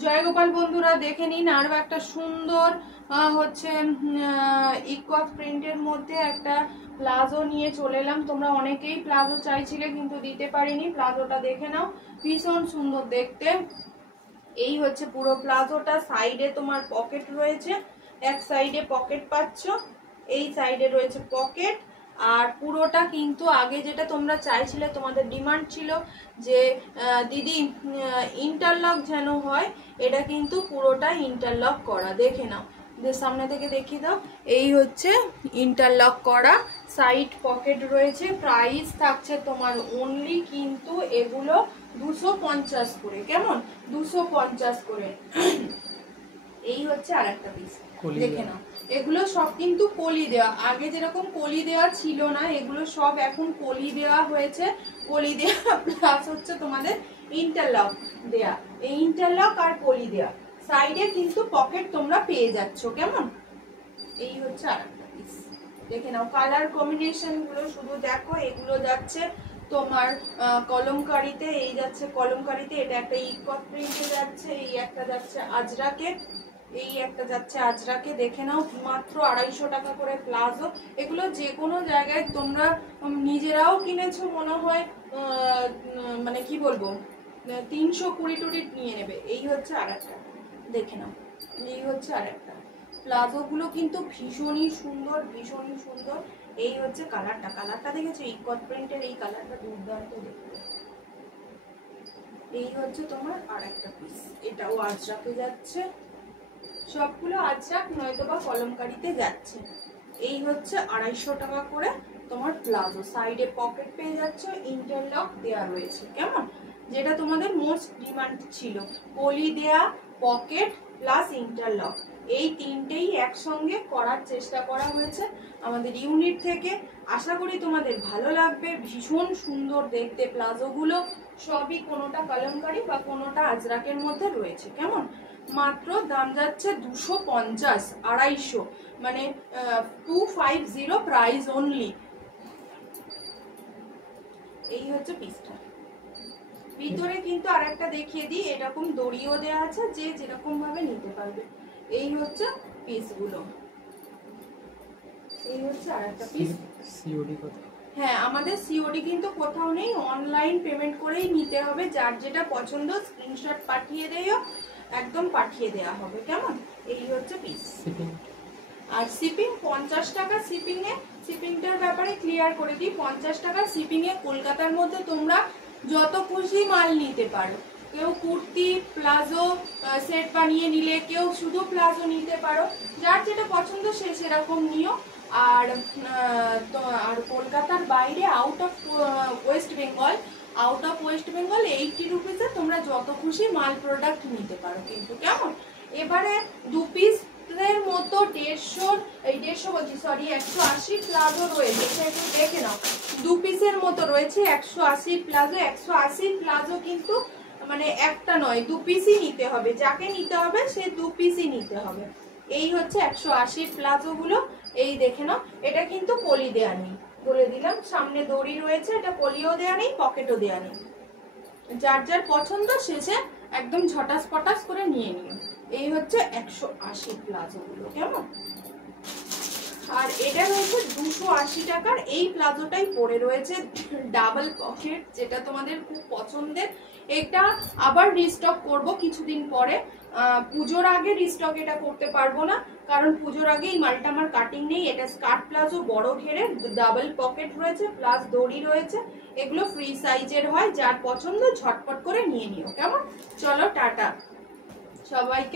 জয়গোপাল বন্ধুরা দেখে নিন আরো একটা সুন্দর হচ্ছে ইকট প্রিন্টের মধ্যে একটা প্লাজো নিয়ে চলে এলাম। তোমরা অনেকেই প্লাজো চাইছিলে কিন্তু দিতে পারিনি। প্লাজোটা দেখে নাও, ভীষণ সুন্দর দেখতে। এই হচ্ছে পুরো প্লাজোটা। সাইডে তোমার পকেট রয়েছে, এক সাইডে পকেট পাচ্ছ, এই সাইডে রয়েছে পকেট। আর পুরোটা কিন্তু আগে যেটা তোমরা চাইছিলে, তোমাদের ডিমান্ড ছিল যে দিদি ইন্টারলক যেন হয়, এটা কিন্তু পুরোটা ইন্টারলক করা। দেখে নাও, সামনে থেকে দেখিয়ে দাও। এই হচ্ছে ইন্টারলক করা, সাইড পকেট রয়েছে। প্রাইস থাকছে তোমার অনলি কিন্তু এগুলো 250 করে। কেমন? 250 করে। এই হচ্ছে আর একটা পিস, দেখে নাও। এগুলো সব কিন্তু কলি দেওয়া, আগে যেরকম কলি দেওয়া ছিল না, এগুলো সব এখন কলি দেওয়া হয়েছে। কলি দেওয়া প্লাস হচ্ছে তোমাদের ইন্টারলক দেয়া, এই ইন্টারলক আর কলি দেওয়া। সাইডে কিন্তু পকেট তোমরা পেয়ে যাচ্ছ। কেমন? এই হচ্ছে আর একটা পিস, দেখে নাও। কালার কম্বিনেশন গুলো শুধু দেখো। এগুলো যাচ্ছে তোমার কলমকারিতে, এই যাচ্ছে কলমকারিতে, এটা একটা ইকট প্রিন্টে যাচ্ছে, এই একটা যাচ্ছে আজরাকে, এই একটা যাচ্ছে আজরাকে। দেখে নাও, মাত্র 250 টাকা করে প্লাজো। এগুলো যে কোনো জায়গায় তোমরা নিজেরাও কিনেছো মনে হয়, মানে কি বলবো, 320 টুটি নিয়ে নেবে। এই হচ্ছে আর একটা, দেখে নাও। এই হচ্ছে আর একটা। প্লাজো গুলো কিন্তু ভীষণই সুন্দর, ভীষণই সুন্দর। এই হচ্ছে কালারটা, কালারটা দেখেছো? ইকট প্রিন্টের এই কালারটা দুর্দান্ত দেখতে। এই হচ্ছে তোমার আর একটা পিস, এটাও আজরাকে যাচ্ছে। সবগুলো আজরাক নয়তো বা কলমকারিতে যাচ্ছে। এই হচ্ছে 250 টাকা করে তোমার প্লাজো। সাইডে পকেট পেয়ে যাচ্ছে, ইন্টারলক দেয়া রয়েছে। কেমন? যেটা তোমাদের মোস্ট ডিমান্ড ছিল, পলি দেয়া, পকেট প্লাস ইন্টারলক, এই তিনটেই একসঙ্গে করার চেষ্টা করা হয়েছে আমাদের ইউনিট থেকে। আশা করি তোমাদের ভালো লাগবে। ভীষণ সুন্দর দেখতে প্লাজোগুলো, সবই কোনোটা কলমকারি বা কোনোটা আজরাকের মধ্যে রয়েছে। কেমন? মাত্র দাম যাচ্ছে 250, 250, মানে 250 প্রাইস অনলি। এই হচ্ছে পিসটা। ভিতরে কিন্তু আর একটা দেখিয়ে দিই, এরকম দড়িও দেওয়া আছে, যে যেরকম ভাবে নিতে পারবে। এই হচ্ছে পিসগুলো। এই হচ্ছে আর একটা পিস। সিওডি কত? হ্যাঁ, আমাদের সিওডি কিন্তু কোথাও নেই, অনলাইন পেমেন্ট করেই নিতে হবে। যার যেটা পছন্দ স্ক্রিনশট পাঠিয়ে দিও, একদম পাঠিয়ে দেওয়া হবে। কেমন? এই হচ্ছে পিস। আর শিপিং 50 টাকা। শিপিংটার ব্যাপারে ক্লিয়ার করে দিই, 50 টাকা শিপিং এ কলকাতার মধ্যে তোমরা যত খুশি মাল নিতে পারো। কেউ কুর্তি প্লাজো সেট বানিয়ে নিলে, কেউ শুধু প্লাজো নিতে পারো। যার যেটা পছন্দ সে সেরকম নিও। আর কলকাতার বাইরে আউট অফ ওয়েস্ট বেঙ্গল, 80 রুপিসে তোমরা যত খুশি মাল প্রোডাক্ট নিতে পারো কিন্তু। কেমন? এবারে 2 পিস এর মতো 180 প্লাজো রয়েছে, একটু দেখে নাও। 2 পিসের মতো রয়েছে 180 প্লাজো। 180 প্লাজো কিন্তু মানে একটা নয়, 2 পিসই নিতে হবে। যাকে নিতে হবে সে 2 পিসই নিতে হবে। এই হচ্ছে 180 প্লাজো গুলো। এই দেখে নাও, এটা কিন্তু পলি দেয়া নেই, বলে দিলাম। সামনে দড়ি রয়েছে, এটা পলিও দেয়া নেই, পকেটও দেয়া নেই। যার যার পছন্দ শেষে একদম ঝটাস পটাস করে নিয়ে নিও। এই হচ্ছে 180 প্লাজো গুলো। কেমন? আর এটা রয়েছে 280 টাকার। এই প্লাজোটাই পরে রয়েছে ডাবল পকেট, যেটা তোমাদের খুব পছন্দের। এটা আবার রিস্টক করব কিছুদিন পরে। পুজোর আগে রিস্টক এটা করতে পারবো না, কারণ পুজোর আগে এই মালটা আমার কাটিং নেই। এটা স্কার্ট প্লাজো, বড় ঘেরে, ডাবল পকেট রয়েছে, প্লাস দড়ি রয়েছে। এগুলো ফ্রি সাইজের হয়। যার পছন্দ ঝটপট করে নিয়ে নিও। কেমন? চলো টাটা সবাইকে।